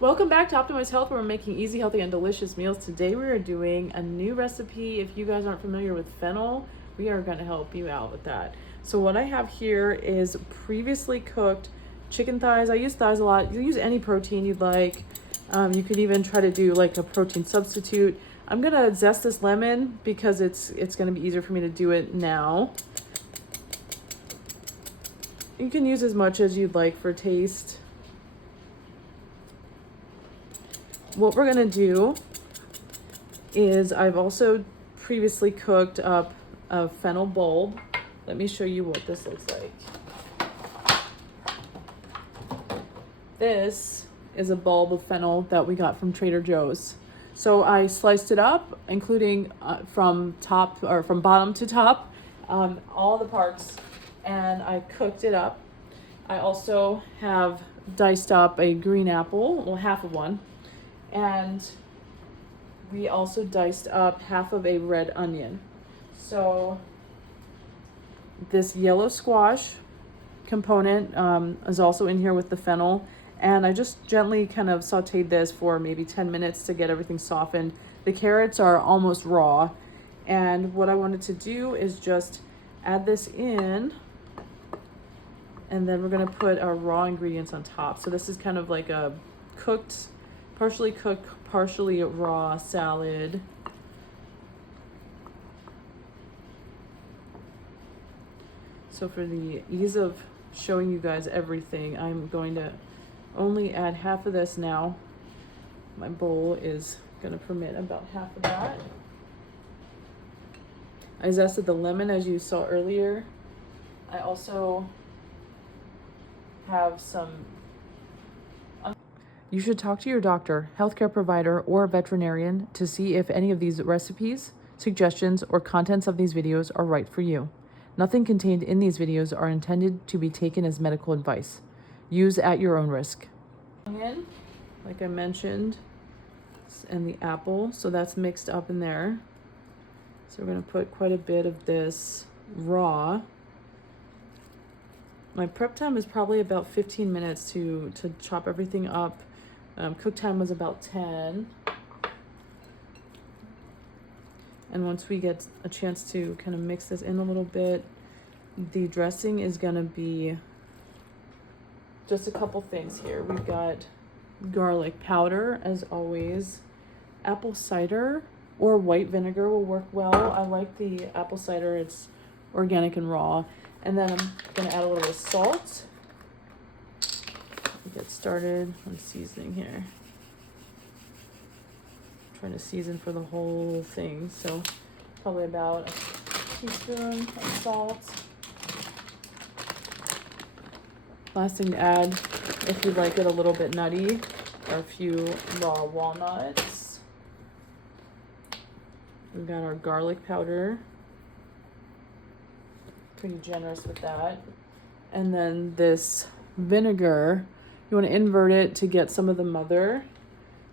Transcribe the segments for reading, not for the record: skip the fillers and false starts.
Welcome back to Optimize Health, where we're making easy, healthy, and delicious meals. Today we are doing a new recipe. If you guys aren't familiar with fennel, we are going to help you out with that. So what I have here is previously cooked chicken thighs. I use thighs a lot. You use any protein you'd like. You could even try to do like a protein substitute. I'm going to zest this lemon because it's going to be easier for me to do it now. You can use as much as you'd like for taste. What we're gonna do is I've also previously cooked up a fennel bulb. Let me show you what this looks like. This is a bulb of fennel that we got from Trader Joe's. So I sliced it up, including from bottom to top, all the parts, and I cooked it up. I also have diced up a green apple, well, half of one. And we also diced up half of a red onion. So this yellow squash component is also in here with the fennel. And I just gently kind of sauteed this for maybe 10 minutes to get everything softened. The carrots are almost raw. And what I wanted to do is just add this in. And then we're going to put our raw ingredients on top. So this is kind of like a partially cooked, partially raw salad. So for the ease of showing you guys everything, I'm going to only add half of this now. My bowl is going to permit about half of that. I zested the lemon as you saw earlier. I also have some. You should talk to your doctor, healthcare provider, or veterinarian to see if any of these recipes, suggestions, or contents of these videos are right for you. Nothing contained in these videos are intended to be taken as medical advice. Use at your own risk. Onion, like I mentioned, and the apple, so that's mixed up in there. So we're going to put quite a bit of this raw. My prep time is probably about 15 minutes to chop everything up. Cook time was about 10. And once we get a chance to kind of mix this in a little bit, the dressing is going to be just a couple things here. We've got garlic powder, as always. Apple cider or white vinegar will work well. I like the apple cider. It's organic and raw. And then I'm going to add a little bit of salt. Get started on seasoning here. I'm trying to season for the whole thing, so probably about a teaspoon of salt. Last thing to add, if you'd like it a little bit nutty, are a few raw walnuts. We've got our garlic powder. Pretty generous with that. And then this vinegar, you want to invert it to get some of the mother.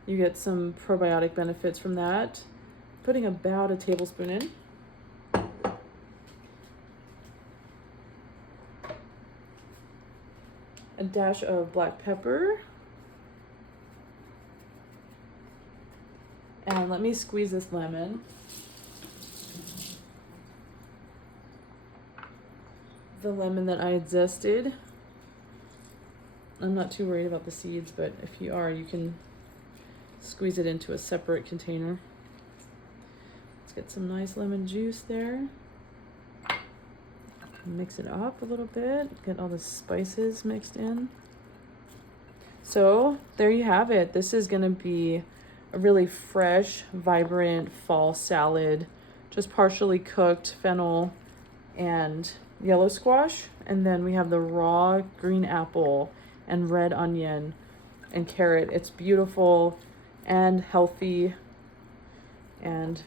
You get some probiotic benefits from that. Putting about a tablespoon in. A dash of black pepper. And let me squeeze this lemon. The lemon that I had zested. I'm not too worried about the seeds, but if you are, you can squeeze it into a separate container. Let's get some nice lemon juice there. Mix it up a little bit, get all the spices mixed in. So there you have it. This is gonna be a really fresh, vibrant fall salad, just partially cooked fennel and yellow squash. And then we have the raw green apple and red onion and carrot. It's beautiful and healthy, and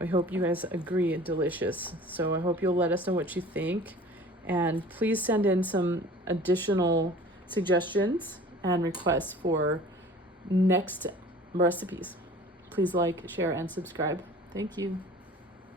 I hope you guys agree, delicious. So I hope you'll let us know what you think, and please send in some additional suggestions and requests for next recipes. Please like, share, and subscribe. Thank you.